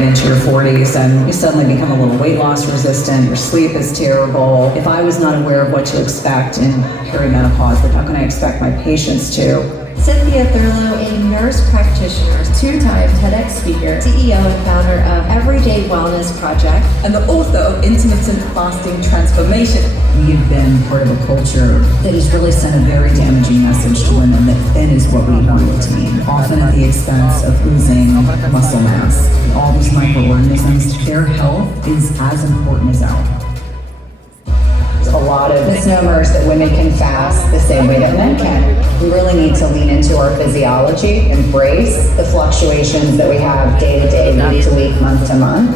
get into your 40s and you suddenly become a little weight loss resistant, your sleep is terrible. If I was not aware of what to expect in perimenopause, then how can I expect my patients to? Cynthia Thurlow, a nurse practitioner, two-time TEDx speaker, CEO and founder of Everyday Wellness Project, and the author of Intermittent Fasting Transformation. We have been part of a culture that has really sent a very damaging message to women that thin is what we want it to mean, often at the expense of losing muscle mass. All these microorganisms, their health is as important as our health. A lot of misnomers that women can fast the same way that men can. We really need to lean into our physiology, embrace the fluctuations that we have day to day, week to week, month to month.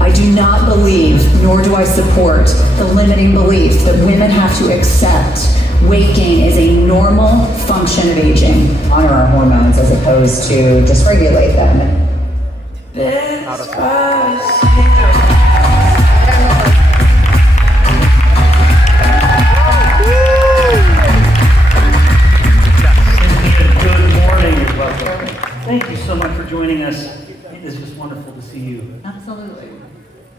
I do not believe, nor do I support, the limiting belief that women have to accept weight gain is a normal function of aging. Honor our hormones as opposed to dysregulate them. Thank you so much for joining us. It is just wonderful to see you. Absolutely.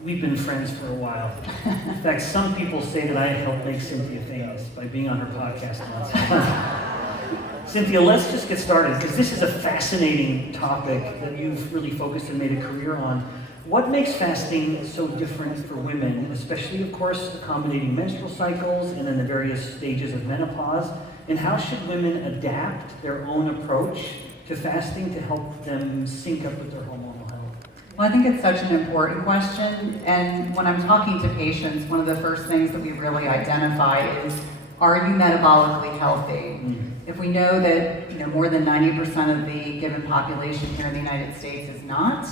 We've been friends for a while. In fact, some people say that I helped make Cynthia famous by being on her podcast once. Cynthia, let's just get started, because this is a fascinating topic that you've really focused and made a career on. What makes fasting so different for women, especially, of course, accommodating menstrual cycles and then the various stages of menopause? And how should women adapt their own approach to fasting to help them sync up with their hormonal health? Well, I think it's such an important question, and when I'm talking to patients, one of the first things that we really identify is, are you metabolically healthy? If we know that more than 90% of the given population here in the United States is not,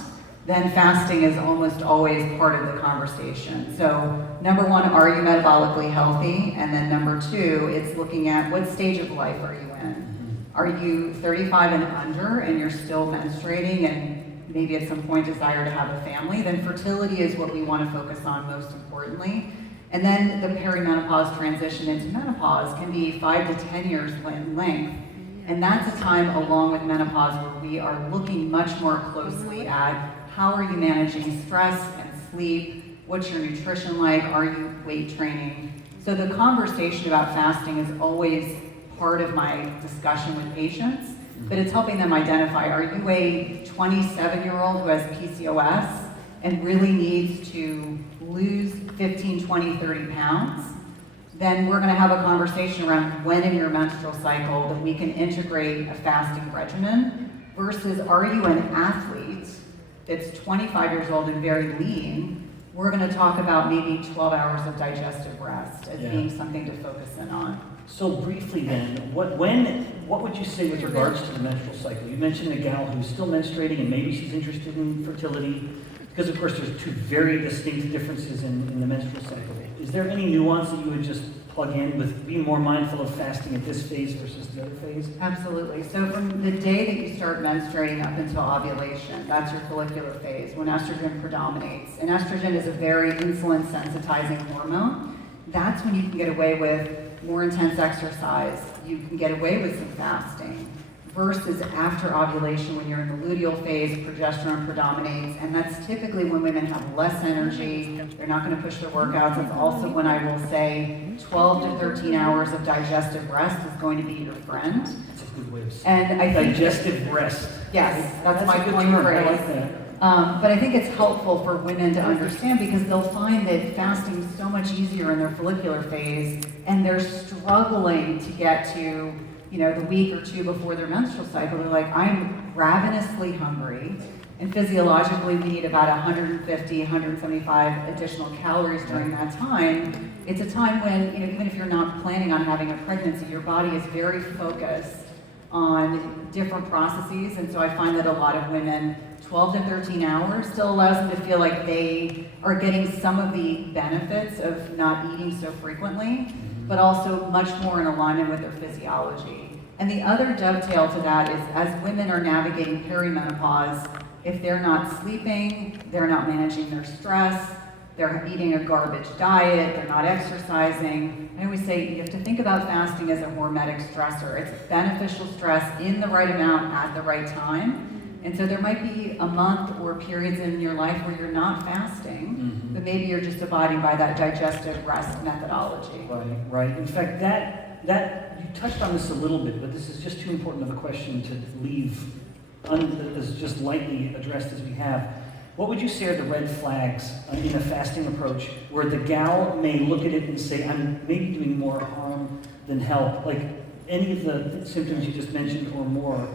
then fasting is almost always part of the conversation. So number one, are you metabolically healthy? And then number two, it's looking at what stage of life are you in? Are you 35 and under and you're still menstruating and maybe at some point desire to have a family? Then fertility is what we want to focus on most importantly. And then the perimenopause transition into menopause can be 5 to 10 years in length. And that's a time along with menopause where we are looking much more closely at how are you managing stress and sleep? What's your nutrition like? Are you weight training? So the conversation about fasting is always part of my discussion with patients, but it's helping them identify, are you a 27-year-old who has PCOS and really needs to lose 15, 20, 30 pounds? Then we're gonna have a conversation around when in your menstrual cycle that we can integrate a fasting regimen versus are you an athlete that's 25 years old and very lean? We're gonna talk about maybe 12 hours of digestive rest as being something to focus in on. So briefly then, what would you say with regards to the menstrual cycle? You mentioned a gal who's still menstruating and maybe she's interested in fertility, because of course there's two very distinct differences in the menstrual cycle. Is there any nuance that you would just plug in with being more mindful of fasting at this phase versus the other phase? Absolutely. So from the day that you start menstruating up until ovulation, that's your follicular phase, when estrogen predominates. And estrogen is a very insulin sensitizing hormone. That's when you can get away with more intense exercise, you can get away with some fasting, versus after ovulation when you're in the luteal phase, progesterone predominates, and that's typically when women have less energy, they're not going to push their workouts. It's also when I will say 12 to 13 hours of digestive rest is going to be your friend. That's a good way of And I think digestive rest. Yes, that's my a good point term. phrase. I like that. But I think it's helpful for women to understand because they'll find that fasting is so much easier in their follicular phase and they're struggling to get to, the week or two before their menstrual cycle. They're like, I'm ravenously hungry, and physiologically we need about 150, 175 additional calories during that time. It's a time when, even if you're not planning on having a pregnancy, your body is very focused on different processes, and so I find that a lot of women, 12 to 13 hours still allows them to feel like they are getting some of the benefits of not eating so frequently, but also much more in alignment with their physiology. And the other dovetail to that is as women are navigating perimenopause, if they're not sleeping, they're not managing their stress, they're eating a garbage diet, they're not exercising. I always say you have to think about fasting as a hormetic stressor. It's beneficial stress in the right amount at the right time. And so there might be a month or periods in your life where you're not fasting, but maybe you're just abiding by that digestive rest methodology. Right. In fact, that you touched on this a little bit, but this is just too important of a question to leave as just lightly addressed as we have. What would you say are the red flags in a fasting approach where the gal may look at it and say, I'm maybe doing more harm than help? Like any of the symptoms you just mentioned or more.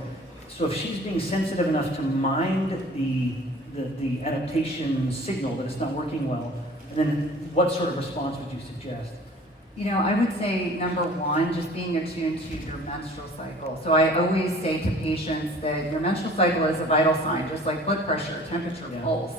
So if she's being sensitive enough to mind the adaptation signal that it's not working well, and then what sort of response would you suggest? You know, I would say number one, just being attuned to your menstrual cycle. So I always say to patients that your menstrual cycle is a vital sign, just like blood pressure, temperature, pulse.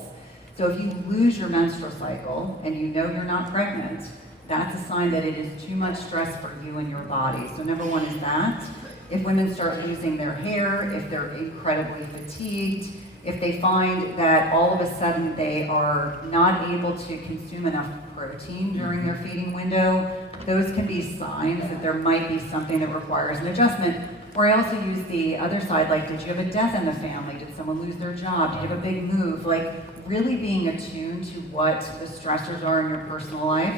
So if you lose your menstrual cycle and you know you're not pregnant, that's a sign that it is too much stress for you and your body. So number one is that. If women start losing their hair, if they're incredibly fatigued, if they find that all of a sudden they are not able to consume enough protein during their feeding window, those can be signs that there might be something that requires an adjustment. Or I also use the other side, like, did you have a death in the family? Did someone lose their job? Did you have a big move? Like, really being attuned to what the stressors are in your personal life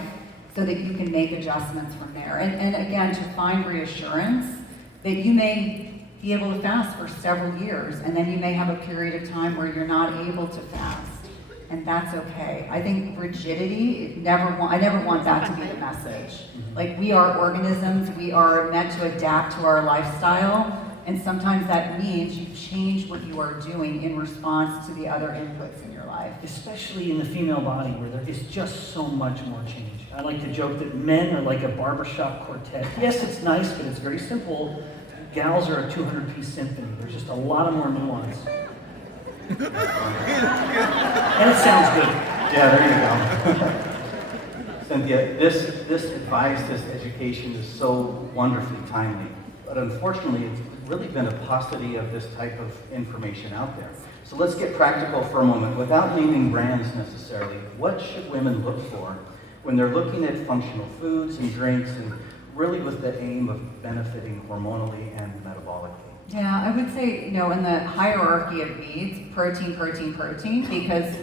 so that you can make adjustments from there. And again, to find reassurance that you may be able to fast for several years, and then you may have a period of time where you're not able to fast, and that's okay. I think rigidity, I never want that to be the message. Like, we are organisms, we are meant to adapt to our lifestyle, and sometimes that means you change what you are doing in response to the other inputs in your life. Especially in the female body where there is just so much more change. I like to joke that men are like a barbershop quartet. Yes, it's nice, but it's very simple. Gals are a 200-piece symphony. There's just a lot of more nuance. And it sounds good. Yeah, there you go. Cynthia, this advice, this education is so wonderfully timely. But unfortunately, it's really been a paucity of this type of information out there. So let's get practical for a moment. Without naming brands necessarily, what should women look for when they're looking at functional foods and drinks, and really with the aim of benefiting hormonally and metabolically? Yeah, I would say, in the hierarchy of needs, protein, because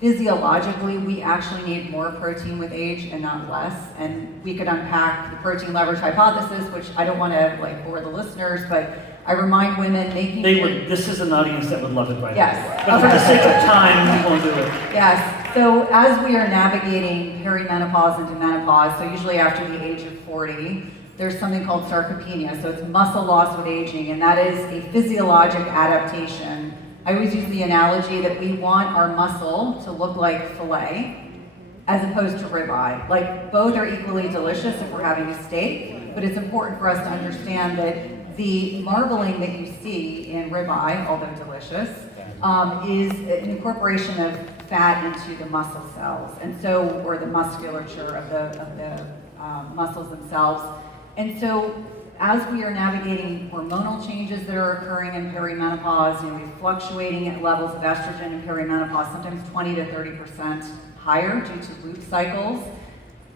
physiologically, we actually need more protein with age and not less. And we could unpack the protein leverage hypothesis, which I don't want to bore the listeners, but I remind women this is an audience that would love it, right? Yes. But for the sake of time, we won't do it. Yes. So as we are navigating perimenopause into menopause, so usually after the age of 40, there's something called sarcopenia. So it's muscle loss with aging, and that is a physiologic adaptation. I always use the analogy that we want our muscle to look like filet as opposed to ribeye. Like, both are equally delicious if we're having a steak, but it's important for us to understand that the marbling that you see in ribeye, although delicious, is an incorporation of fat into the muscle cells, and so, or the musculature of the muscles themselves. And so, as we are navigating hormonal changes that are occurring in perimenopause, we're fluctuating at levels of estrogen in perimenopause, sometimes 20 to 30% higher due to luteal cycles.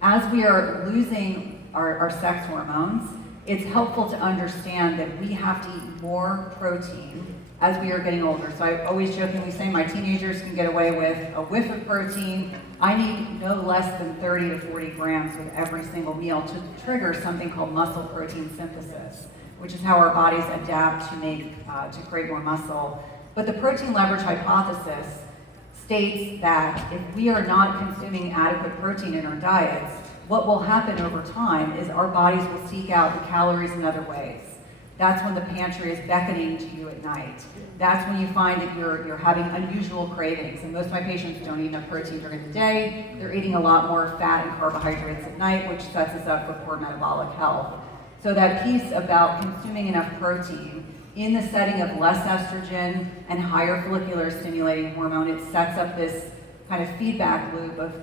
As we are losing our sex hormones, it's helpful to understand that we have to eat more protein as we are getting older. So I always jokingly say my teenagers can get away with a whiff of protein. I need no less than 30 to 40 grams with every single meal to trigger something called muscle protein synthesis, which is how our bodies adapt to create more muscle. But the protein leverage hypothesis states that if we are not consuming adequate protein in our diets, what will happen over time is our bodies will seek out the calories in other ways. That's when the pantry is beckoning to you at night. That's when you find that you're having unusual cravings. And most of my patients don't eat enough protein during the day. They're eating a lot more fat and carbohydrates at night, which sets us up for poor metabolic health. So that piece about consuming enough protein in the setting of less estrogen and higher follicular stimulating hormone, it sets up this kind of feedback loop of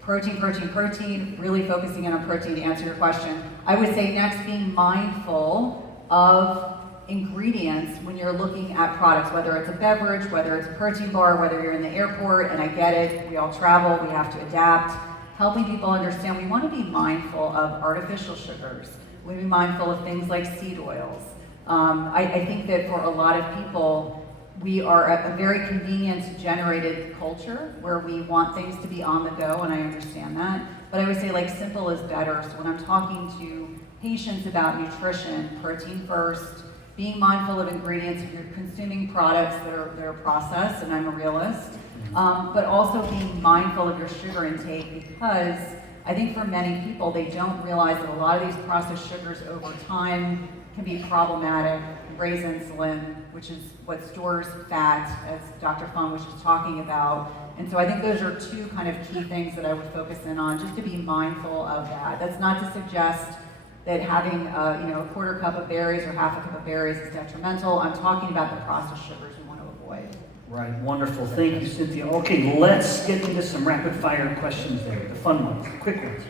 protein, really focusing in on protein to answer your question. I would say next, being mindful of ingredients when you're looking at products, whether it's a beverage, whether it's a protein bar, whether you're in the airport, and I get it, we all travel, we have to adapt. Helping people understand we want to be mindful of artificial sugars. We want to be mindful of things like seed oils. I think that for a lot of people, we are a very convenience-generated culture where we want things to be on the go, and I understand that. But I would say like simple is better. So when I'm talking to patients about nutrition, protein first, being mindful of ingredients, if you're consuming products that are processed, and I'm a realist, but also being mindful of your sugar intake, because I think for many people, they don't realize that a lot of these processed sugars over time can be problematic, raise insulin, which is what stores fat, as Dr. Fong was just talking about. And so I think those are two kind of key things that I would focus in on, just to be mindful of that. That's not to suggest that having a quarter cup of berries or half a cup of berries is detrimental. I'm talking about the processed sugars we want to avoid. Right, wonderful. Thank you, Cynthia. Okay, let's get into some rapid fire questions there, the fun ones, the quick ones.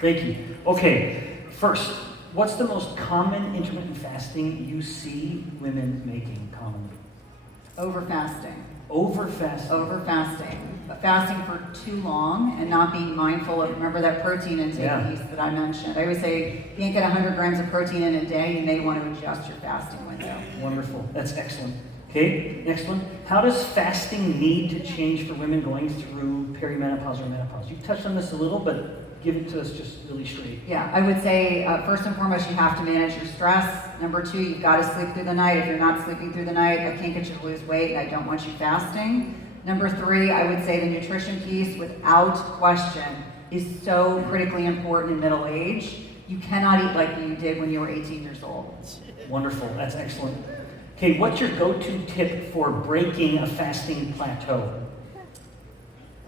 Thank you. Okay, first, what's the most common intermittent fasting you see women making commonly? Overfasting. Overfasting. Overfasting. But fasting for too long and not being mindful of, remember that protein intake piece that I mentioned. I always say, if you can't get 100 grams of protein in a day, you may want to adjust your fasting window. Wonderful. That's excellent. Okay, next one. How does fasting need to change for women going through perimenopause or menopause? You've touched on this a little, but give it to us just really straight. Yeah, I would say first and foremost, you have to manage your stress. Number two, you've got to sleep through the night. If you're not sleeping through the night, I can't get you to lose weight, and I don't want you fasting. Number three, I would say the nutrition piece, without question, is so critically important in middle age. You cannot eat like you did when you were 18 years old. Wonderful. That's excellent. Okay, what's your go-to tip for breaking a fasting plateau?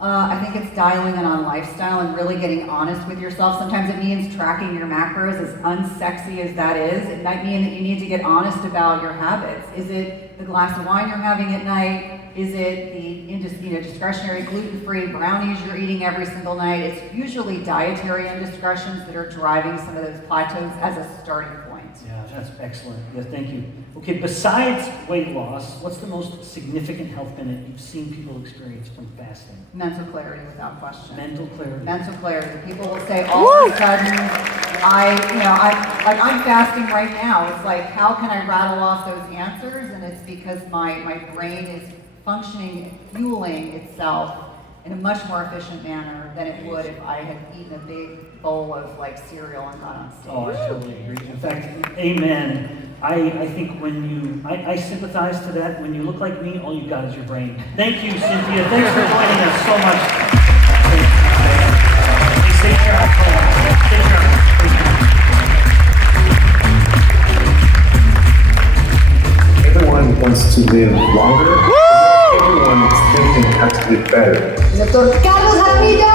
I think it's dialing in on lifestyle and really getting honest with yourself. Sometimes it means tracking your macros, as unsexy as that is. It might mean that you need to get honest about your habits. Is it the glass of wine you're having at night? Is it the discretionary gluten-free brownies you're eating every single night? It's usually dietary indiscretions that are driving some of those plateaus as a starting point. Yeah, that's excellent. Yeah, thank you. Okay, besides weight loss, what's the most significant health benefit you've seen people experience from fasting? Mental clarity, without question. Mental clarity. Mental clarity. People will say all of a sudden, I'm fasting right now. It's like, how can I rattle off those answers? And it's because my brain is functioning, fueling itself in a much more efficient manner than it would if I had eaten a big bowl of cereal and got on stage. Oh, I totally agree. In fact, amen. I think I sympathize to that. When you look like me, all you got is your brain. Thank you, Cynthia. Thanks for joining us so much. Safe journey. Safe journey. Everyone wants to live longer. Everyone is thinking how to live better. Dr. Carlos Jaramillo!